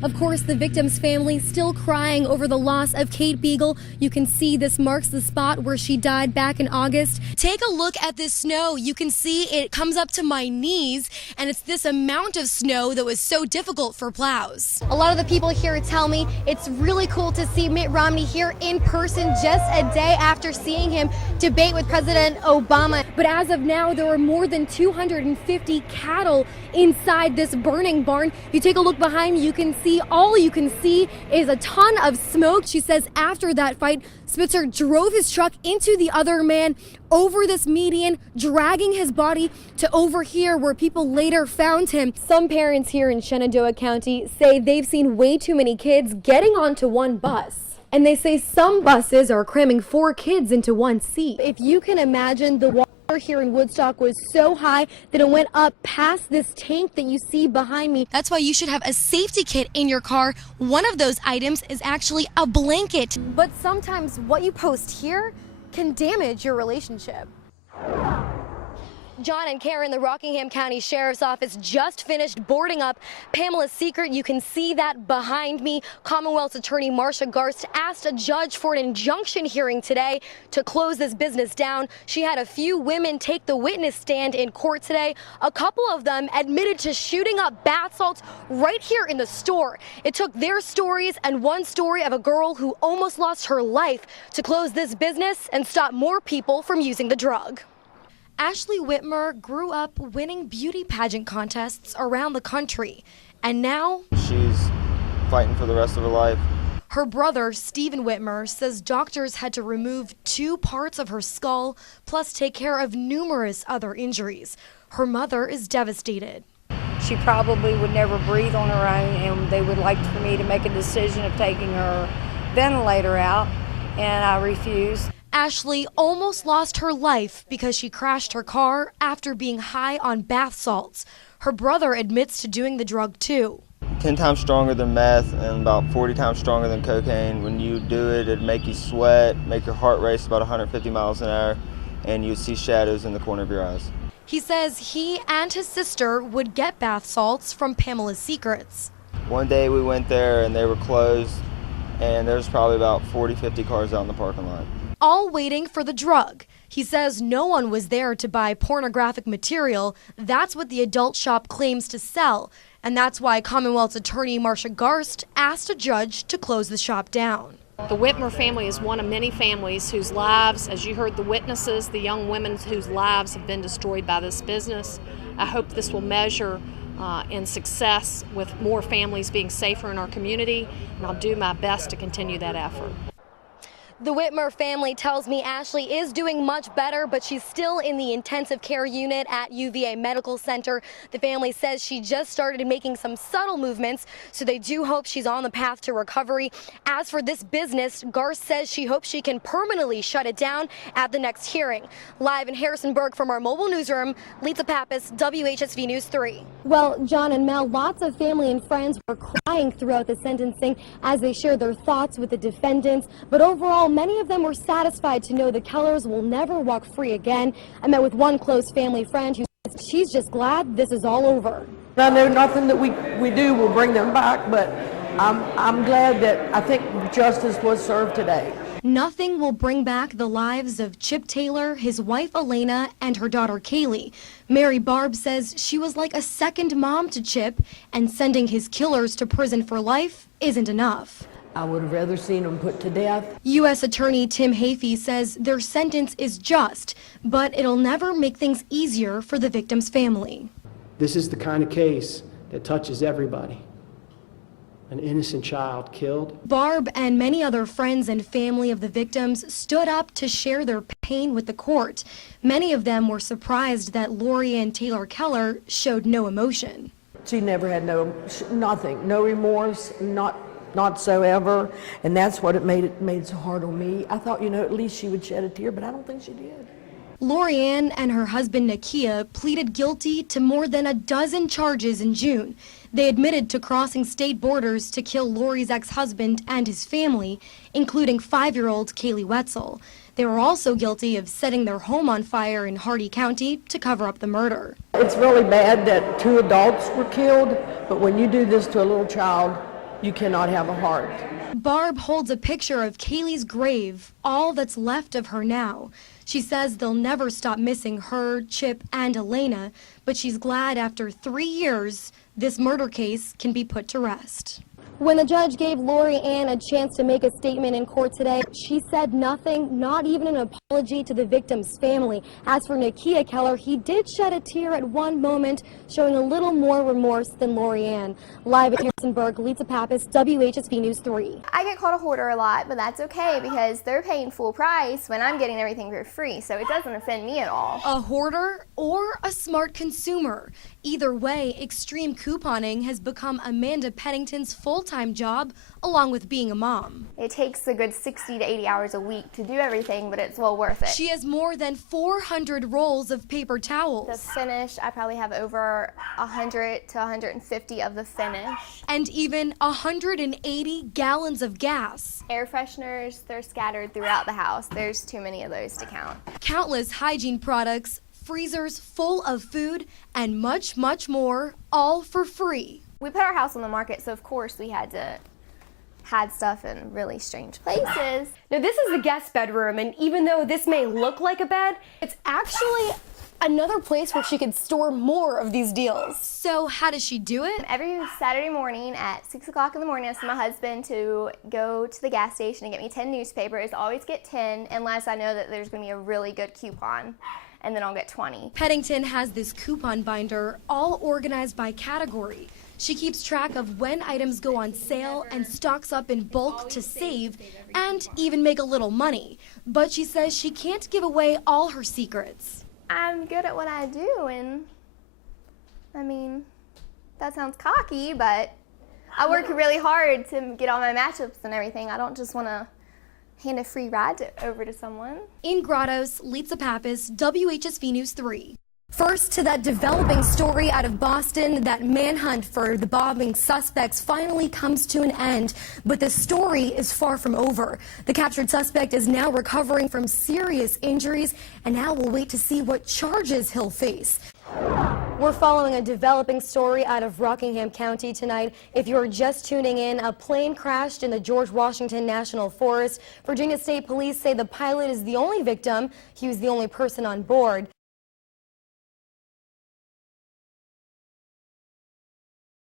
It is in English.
Of course, the victim's family still crying over the loss of Kate Beagle. You can see this marks the spot where she died back in August. Take a look at this snow. You can see it comes up to my knees, and it's this amount of snow that was so difficult for plows. A lot of the people here tell me it's really cool to see Mitt Romney here in person just a day after seeing him debate with President Obama. But as of now, there are more than 250 cattle inside this burning barn. If you take a look behind me, all you can see is a ton of smoke. She says after that fight, Spitzer drove his truck into the other man over this median, dragging his body to over here where people later found him. Some parents here in Shenandoah County say they've seen way too many kids getting onto one bus. And they say some buses are cramming 4 kids into one seat. If you can imagine, the water here in Woodstock was so high that it went up past this tank that you see behind me. That's why you should have a safety kit in your car. One of those items is actually a blanket. But sometimes what you post here can damage your relationship. John and Karen, the Rockingham County Sheriff's Office just finished boarding up Pamela's secret. You can see that behind me. Commonwealth's Attorney Marcia Garst asked a judge for an injunction hearing today to close this business down. She had a few women take the witness stand in court today. A couple of them admitted to shooting up bath salts right here in the store. It took their stories and one story of a girl who almost lost her life to close this business and stop more people from using the drug. Ashley Whitmer grew up winning beauty pageant contests around the country, and now she's fighting for the rest of her life. Her brother, Stephen Whitmer, says doctors had to remove 2 parts of her skull, plus take care of numerous other injuries. Her mother is devastated. She probably would never breathe on her own, and they would like for me to make a decision of taking her ventilator out, and I refused. Ashley almost lost her life because she crashed her car after being high on bath salts. Her brother admits to doing the drug too. 10 times stronger than meth and about 40 times stronger than cocaine. When you do it, it'd make you sweat, make your heart race about 150 miles an hour, and you'd see shadows in the corner of your eyes. He says he and his sister would get bath salts from Pamela's Secrets. One day we went there and they were closed, and there was probably about 40, 50 cars out in the parking lot, all waiting for the drug. He says no one was there to buy pornographic material. That's what the adult shop claims to sell. And that's why Commonwealth's Attorney Marcia Garst asked a judge to close the shop down. The Whitmer family is one of many families whose lives, as you heard the witnesses, the young women whose lives have been destroyed by this business. I hope this will measure in success with more families being safer in our community, and I'll do my best to continue that effort. The Whitmer family tells me Ashley is doing much better, but she's still in the intensive care unit at UVA Medical Center. The family says she just started making some subtle movements, so they do hope she's on the path to recovery. As for this business, Garst says she hopes she can permanently shut it down at the next hearing. Live in Harrisonburg from our mobile newsroom, Litsa Pappas, WHSV News 3. Well, John and Mel, lots of family and friends were crying throughout the sentencing as they shared their thoughts with the defendants, but overall, many of them were satisfied to know the Kellers will never walk free again. I met with one close family friend who says she's just glad this is all over. I know nothing that we do will bring them back, but I'm glad that I think justice was served today. Nothing will bring back the lives of Chip Taylor, his wife Elena, and her daughter Kaylee. Mary Barb says she was like a second mom to Chip, and sending his killers to prison for life isn't enough. I would have rather seen them put to death. U.S. Attorney Tim Hafey says their sentence is just, but it'll never make things easier for the victim's family. This is the kind of case that touches everybody. An innocent child killed. Barb and many other friends and family of the victims stood up to share their pain with the court. Many of them were surprised that Lori Ann Taylor Keller showed no emotion. She never had nothing, no remorse, not whatsoever, and that's what made it so hard on me. I thought, at least she would shed a tear, but I don't think she did. Lori Ann and her husband Nakia pleaded guilty to more than a dozen charges in June. They admitted to crossing state borders to kill Lori's ex-husband and his family, including 5-year-old Kaylee Wetzel. They were also guilty of setting their home on fire in Hardy County to cover up the murder. It's really bad that 2 adults were killed, but when you do this to a little child, you cannot have a heart. Barb holds a picture of Kaylee's grave, all that's left of her now. She says they'll never stop missing her, Chip, and Elena, but she's glad after 3 years, this murder case can be put to rest. When the judge gave Lori Ann a chance to make a statement in court today, she said nothing, not even an apology to the victim's family. As for Nakia Keller, he did shed a tear at one moment, showing a little more remorse than Lori Ann. Live at Harrisonburg, Litsa Pappas, WHSV News 3. I get called a hoarder a lot, but that's okay because they're paying full price when I'm getting everything for free, so it doesn't offend me at all. A hoarder or a smart consumer. Either way, extreme couponing has become Amanda Pennington's full-time job, along with being a mom. It takes a good 60 to 80 hours a week to do everything, but it's well worth it. She has more than 400 rolls of paper towels. The finish, I probably have over 100 to 150 of the finish. And even 180 gallons of gas. Air fresheners, they're scattered throughout the house. There's too many of those to count. Countless hygiene products, freezers full of food, and much, much more, all for free. We put our house on the market, so of course we had to hide stuff in really strange places. Now this is the guest bedroom, and even though this may look like a bed, It's actually another place where she could store more of these deals. So how does she do it? Every Saturday morning at 6 o'clock in the morning, I send my husband to go to the gas station and get me 10 newspapers. I always get 10 unless I know that there's going to be a really good coupon, and then I'll get 20. Pennington has this coupon binder all organized by category. She keeps track of when items go on sale and stocks up in bulk to save and even make a little money. But she says she can't give away all her secrets. I'm good at what I do, and I mean, that sounds cocky, but I work really hard to get all my matchups and everything. I don't just want to hand a free ride over to someone. In Grottos, Litsa Pappas, WHSV News 3. First to that developing story out of Boston, that manhunt for the bombing suspects finally comes to an end, but the story is far from over. The captured suspect is now recovering from serious injuries, and now we'll wait to see what charges he'll face. We're following a developing story out of Rockingham County tonight. If you're just tuning in, a plane crashed in the George Washington National Forest. Virginia State Police say the pilot is the only victim. He was the only person on board.